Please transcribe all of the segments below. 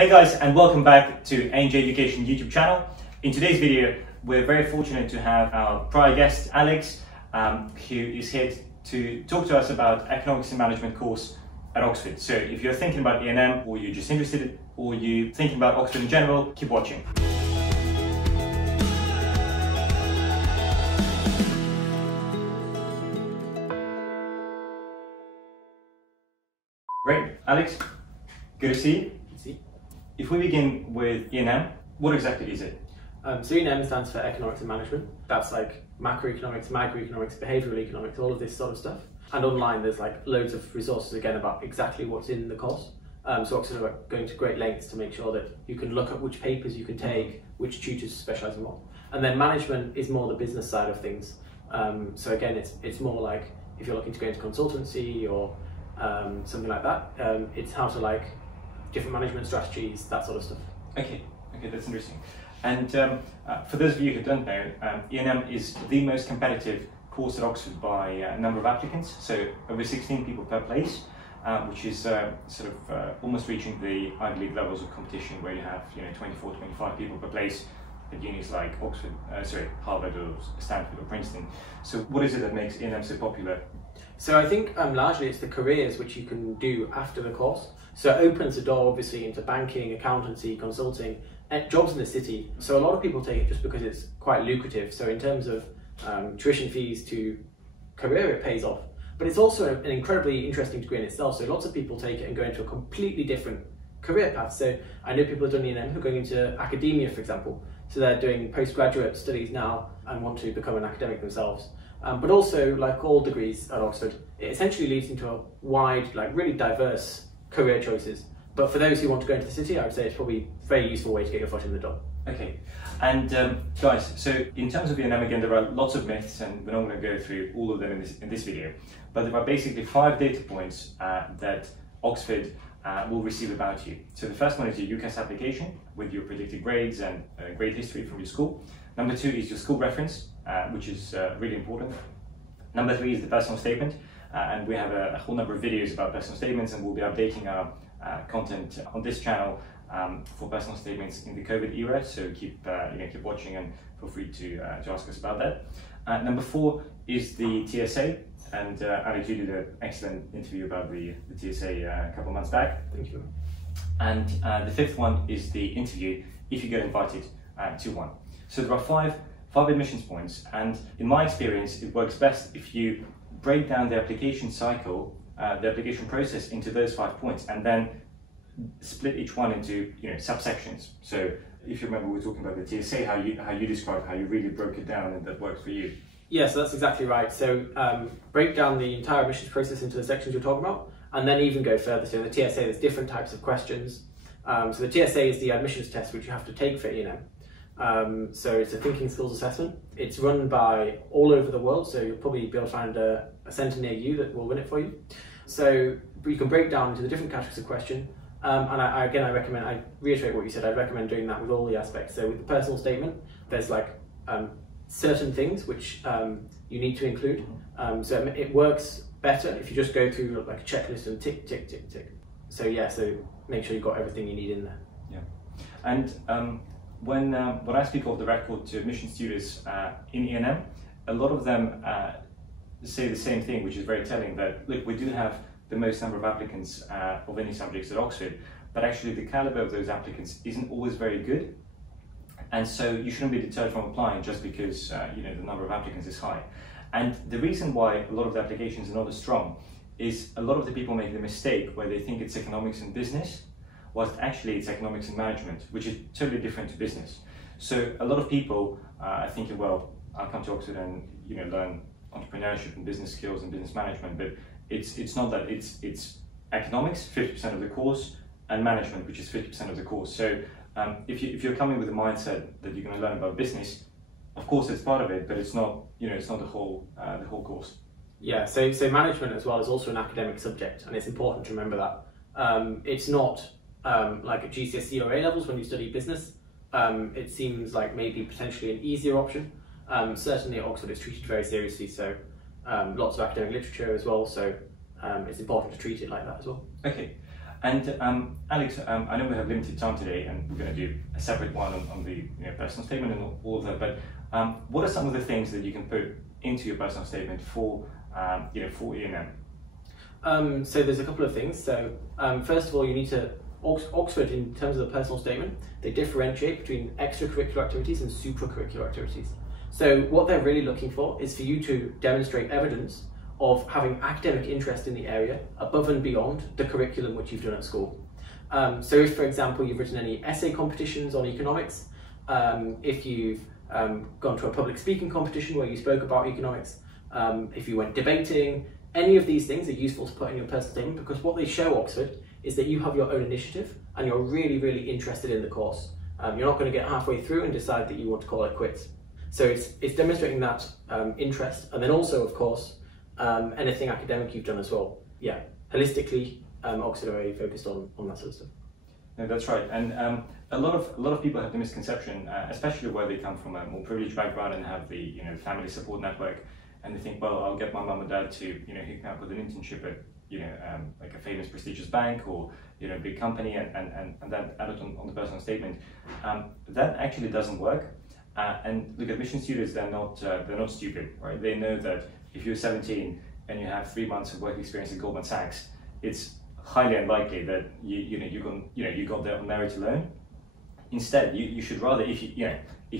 Hey guys, and welcome back to ANJ Education YouTube channel. In today's video, we're very fortunate to have our prior guest, Alex, who is here to talk to us about Economics and Management course at Oxford. So if you're thinking about E&M, or you're just interested, or you're thinking about Oxford in general, keep watching. Great, Alex, good to see you. If we begin with E&M, what exactly is it? So E&M stands for Economics and Management. That's like macroeconomics, microeconomics, behavioural economics, all of this sort of stuff. And online there's like loads of resources again about exactly what's in the course. So Oxford are going to great lengths to make sure that you can look at which papers you can take, which tutors specialise in what. And then management is more the business side of things. So again, it's more like if you're looking to go into consultancy or something like that, it's how to like different management strategies, that sort of stuff. Okay, that's interesting. And for those of you who don't know, E&M is the most competitive course at Oxford by a number of applicants, so over 16 people per place, which is almost reaching the Ivy League levels of competition where you have 24, 25 people per place at unis like Oxford, Harvard or Stanford or Princeton. So what is it that makes E&M so popular? So I think largely it's the careers which you can do after the course. So it opens the door obviously into banking, accountancy, consulting, jobs in the city. So a lot of people take it just because it's quite lucrative. So in terms of tuition fees to career, it pays off. But it's also an incredibly interesting degree in itself. So lots of people take it and go into a completely different career path. So I know people have done E&M who are going into academia, for example. So they're doing postgraduate studies now and want to become an academic themselves. But also, like all degrees at Oxford, it essentially leads into a wide, like really diverse career choices. But for those who want to go into the city, I would say it's probably a very useful way to get your foot in the door. Okay, and guys, so in terms of E&M, again, there are lots of myths, and we're not going to go through all of them in this video, but there are basically 5 data points that Oxford will receive about you. So the first one is your UCAS application with your predicted grades and grade history from your school. Number 2 is your school reference, which is really important. Number 3 is the personal statement, and we have a whole number of videos about personal statements, and we'll be updating our content on this channel for personal statements in the COVID era. So keep watching and feel free to ask us about that. Number 4 is the TSA, and Alex, you did an excellent interview about the TSA a couple of months back. Thank you. And the 5th one is the interview if you get invited to one. So there are five admissions points, and in my experience, it works best if you break down the application cycle, the application process into those 5 points, and then split each one into subsections. So if you remember, we were talking about the TSA, how you described how you really broke it down, and that works for you. Yeah, so that's exactly right. So break down the entire admissions process into the sections you're talking about, and then even go further. So in the TSA, there's different types of questions. So the TSA is the admissions test which you have to take for E&M. So it's a thinking skills assessment. It's run by all over the world, so you'll probably be able to find a centre near you that will run it for you. So you can break down into the different categories of question. And I reiterate what you said, I'd recommend doing that with all the aspects. So with the personal statement, there's like certain things which you need to include. So it works better if you just go through like a checklist and tick, tick, tick, tick. So yeah, so make sure you've got everything you need in there. Yeah, and when I speak off the record to admissions tutors in E&M, a lot of them say the same thing, which is very telling, that look, we do have the most number of applicants of any subjects at Oxford, but actually the caliber of those applicants isn't always very good, and so you shouldn't be deterred from applying just because the number of applicants is high. And the reason why a lot of the applications are not as strong is a lot of the people make the mistake where they think it's economics and business, whilst actually it's economics and management, which is totally different to business. So a lot of people are thinking, well, I'll come to Oxford and learn entrepreneurship and business skills and business management, but it's not that. It's economics, 50% of the course, and management, which is 50% of the course. So if you're coming with the mindset that you're going to learn about business, of course it's part of it, but it's not it's not the whole course. Yeah. So management as well is also an academic subject, and it's important to remember that it's not like at GCSE or A levels when you study business. It seems like maybe potentially an easier option. Certainly at Oxford it's treated very seriously, so lots of academic literature as well, so it's important to treat it like that as well. Okay, And Alex, I know we have limited time today, and we're going to do a separate one on the personal statement and all of that. But what are some of the things that you can put into your personal statement for for E&M? So there's a couple of things. So first of all, you need to Oxford, in terms of the personal statement, they differentiate between extracurricular activities and supracurricular activities. So what they're really looking for is for you to demonstrate evidence of having academic interest in the area above and beyond the curriculum which you've done at school. So if, for example, you've written any essay competitions on economics, if you've gone to a public speaking competition where you spoke about economics, if you went debating, any of these things are useful to put in your personal statement, because what they show Oxford is that you have your own initiative and you're really, really interested in the course. You're not going to get halfway through and decide that you want to call it quits. So it's demonstrating that interest, and then also, of course, anything academic you've done as well. Yeah, holistically, Oxford are very focused on that sort of stuff. No, that's right. And a lot of people have the misconception, especially where they come from a more privileged background and have the family support network, and they think, well, I'll get my mum and dad to hook me up with an internship at like a famous prestigious bank or a big company, and then add it on the personal statement. That actually doesn't work. And look, admission students, they're not stupid, right? They know that if you're 17 and you have 3 months of work experience at Goldman Sachs, it's highly unlikely that you got there on merit alone. Instead, you should rather, if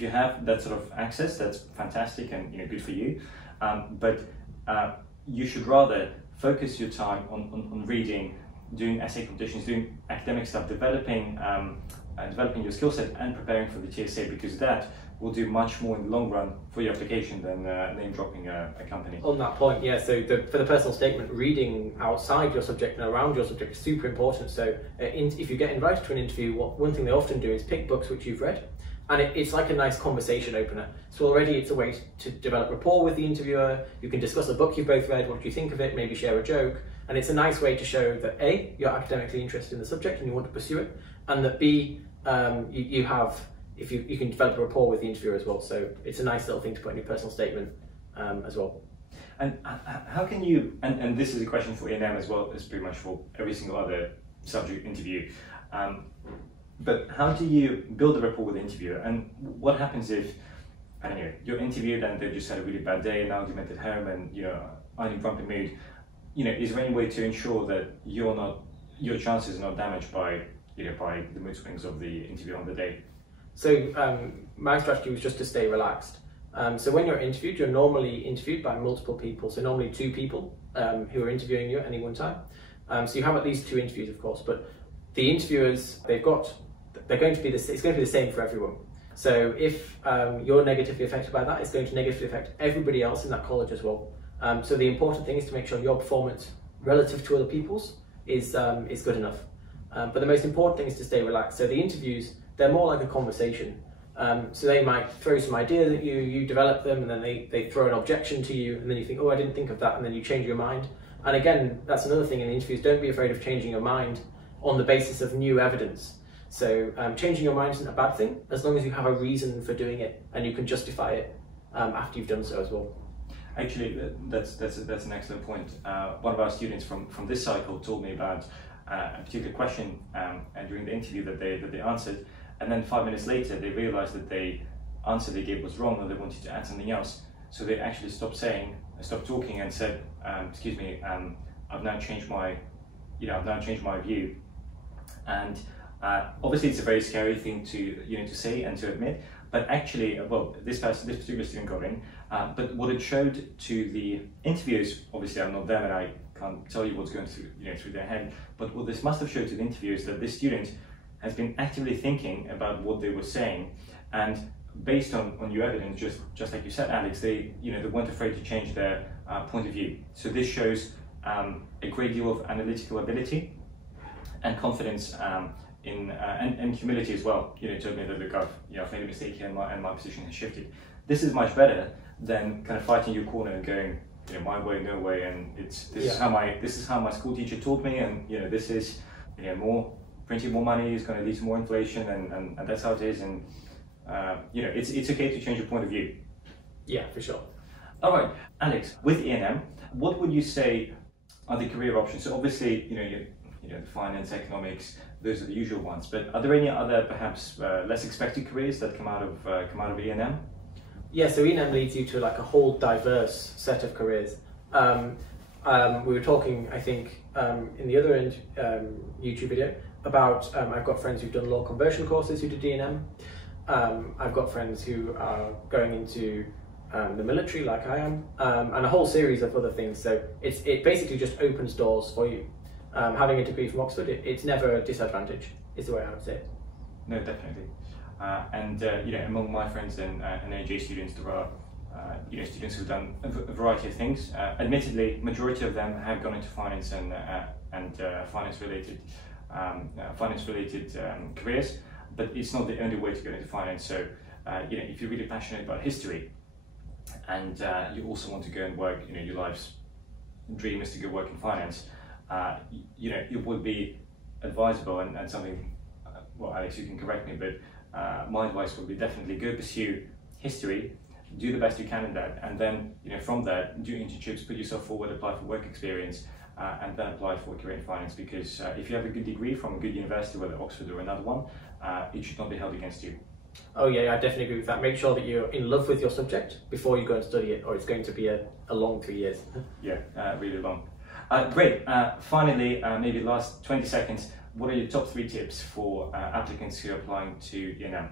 you have that sort of access, that's fantastic and good for you. But you should rather focus your time on reading, doing essay competitions, doing academic stuff, developing your skill set, and preparing for the TSA, because that will do much more in the long run for your application than name dropping a company. On that point, yeah, so for the personal statement, reading outside your subject and around your subject is super important. So if you get invited to an interview, one thing they often do is pick books which you've read, and it's like a nice conversation opener. So already it's a way to develop rapport with the interviewer. You can discuss a book you've both read, what do you think of it, maybe share a joke, and it's a nice way to show that A, you're academically interested in the subject and you want to pursue it, and that B, you can develop a rapport with the interviewer as well. So it's a nice little thing to put in your personal statement as well. And how can you, and this is a question for E&M as well as pretty much for every single other subject interview, but how do you build a rapport with the interviewer? And what happens if, I don't know, you're interviewed and they've just had a really bad day, an argument at home, and are in a grumpy mood? Is there any way to ensure that your chances are not damaged by by the mood swings of the interview on the day? So my strategy was just to stay relaxed. So when you're interviewed, you're normally interviewed by multiple people. So normally 2 people who are interviewing you at any one time. So you have at least 2 interviews, of course, but the interviewers, it's going to be the same for everyone. So if you're negatively affected by that, it's going to negatively affect everybody else in that college as well. So the important thing is to make sure your performance relative to other people's is good enough. But the most important thing is to stay relaxed. So the interviews, they're more like a conversation. So they might throw some ideas at you, you develop them, and then they throw an objection to you, and then you think, oh, I didn't think of that, and then you change your mind. And again, that's another thing in the interviews, don't be afraid of changing your mind on the basis of new evidence. So changing your mind isn't a bad thing, as long as you have a reason for doing it, and you can justify it after you've done so as well. Actually, that's an excellent point. One of our students from this cycle told me about a particular question during the interview that they answered, and then 5 minutes later they realized that the answer they gave was wrong and they wanted to add something else. So they actually stopped talking and said, excuse me, I've now changed my view. And obviously it's a very scary thing to say and to admit, but actually, well, this particular student got in, but what it showed to the interviewers, obviously I'm not them and I can't tell you what's going through their head, but what this must have showed to the interviewers is that this student has been actively thinking about what they were saying, and based on your evidence, just like you said, Alex, they weren't afraid to change their point of view. So this shows a great deal of analytical ability and confidence and humility as well. To admit that, look, I've made a mistake here and my position has shifted. This is much better than kind of fighting your corner and going, my way, no way, and this is how my school teacher taught me, and this is printing more money is going to lead to more inflation, and that's how it is, and it's okay to change your point of view. Yeah, for sure. All right, Alex, with E&M, what would you say are the career options? So obviously, you know, the finance, economics. Those are the usual ones. But are there any other perhaps less expected careers that come out of E&M? Yeah, so E&M leads you to like a whole diverse set of careers. We were talking, I think, in the other YouTube video about I've got friends who've done law conversion courses who did E&M. I've got friends who are going into the military like I am, and a whole series of other things. So it basically just opens doors for you. Having a degree from Oxford, it's never a disadvantage, is the way I would say it. No, definitely. You know, among my friends and AJ students, there are you know, students who've done a variety of things. Admittedly, majority of them have gone into finance and finance-related careers, but it's not the only way to go into finance. So, you know, if you're really passionate about history, and you also want to go and work, you know, your life's dream is to go work in finance, you know, it would be advisable and something. Well, Alex, you can correct me, but my advice would be definitely go pursue history, do the best you can in that, and then, you know, from that, do internships, put yourself forward, apply for work experience, and then apply for a career in finance. Because if you have a good degree from a good university, whether Oxford or another one, it should not be held against you. Oh yeah, I definitely agree with that. Make sure that you're in love with your subject before you go and study it, or it's going to be a long 3 years. Yeah, really long. Great. Finally, maybe last 20 seconds, what are your top 3 tips for applicants who are applying to E&M?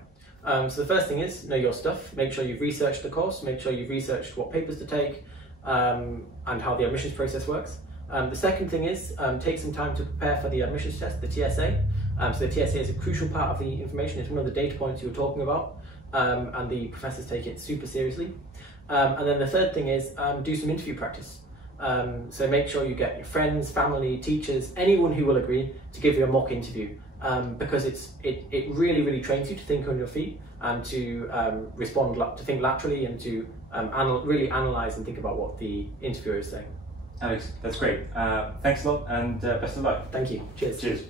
So the first thing is know your stuff. Make sure you've researched the course, make sure you've researched what papers to take, and how the admissions process works. The second thing is take some time to prepare for the admissions test, the TSA. So the TSA is a crucial part of the information. It's one of the data points you were talking about, and the professors take it super seriously. And then the third thing is do some interview practice. So make sure you get your friends, family, teachers, anyone who will agree to give you a mock interview, because it really trains you to think on your feet and to to think laterally, and to really analyse and think about what the interviewer is saying. Alex, that's great. Thanks a lot, and best of luck. Thank you. Cheers. Cheers.